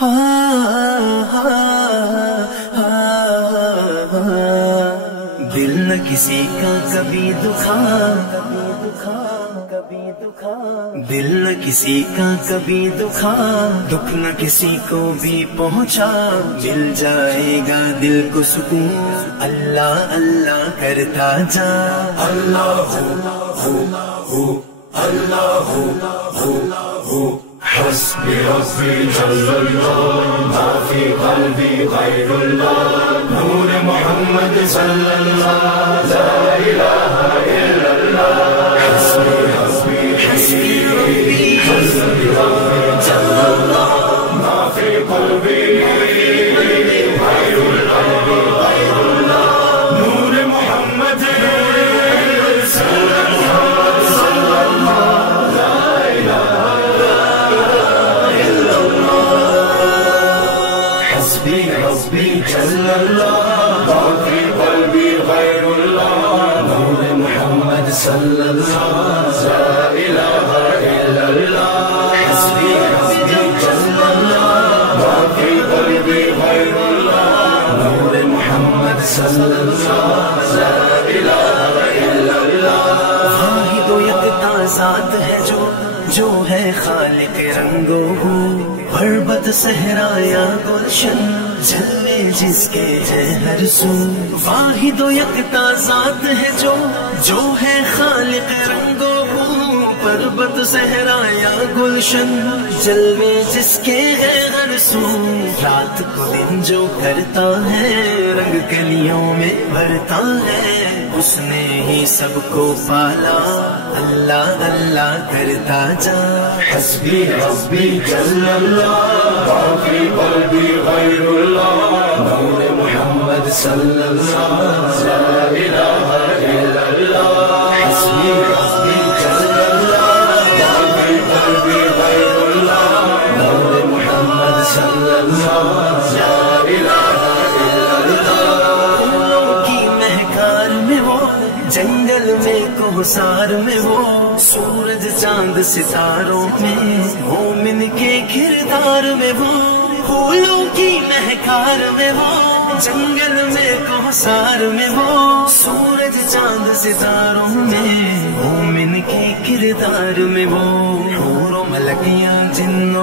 دل نہ کسی کا کبھی دکھا، دل نہ کسی کا کبھی دکھا، دکھ نہ کسی کو بھی پہنچا، مل جائے گا دل کو سکون اللہ اللہ کرتا جا۔ اللہ اللہ حسبی ربی جل اللہ، ما فی قلبی غیر اللہ، نور محمد صلی اللہ، لا الہ الا اللہ، حسبی ربی جل اللہ، ما فی قلبی غیر اللہ، نور محمد صلی اللہ، حسبی جل اللہ، ما فی قلبی غیر اللہ، نور محمد صلی اللہ، لا الہ الا اللہ، حسبی جل اللہ، ما فی قلبی غیر اللہ، نور محمد صلی اللہ، لا الہ الا اللہ۔ واحد و یکتا ذات ہے جو ہے خالق رنگو ہو، غربت صحرا یا گلشن جلوے جس کے ہے ہر سو۔ واحد و یکتا ذات ہے جو ہے خالق رنگو ہو، غربت صحرا یا گلشن جلوے جس کے ہے ہر سو۔ رات کو دن جو کرتا ہے رنگ کلیوں میں بھرتا ہے، اس نے ہی سب کو پالا اللہ اللہ کرتا جا۔ حسبی ربی جل اللہ، ما فی قلبی غیر اللہ، نور محمد صلی اللہ، لا الہ الا اللہ، حسبی ربی جل اللہ، ما فی قلبی غیر اللہ، نور محمد صلی اللہ، لا الہ الا اللہ۔ پھولوں کی مہکار میں وہ، جنگل میں کوثار میں وہ، سورج چاند ستاروں میں مومن کے کردار میں وہ۔ پھولوں کی مہکار میں وہ، جنگل میں کوثار میں وہ، سورج چاند ستاروں میں مومن کے کردار میں وہ۔ حور و ملکیاں جن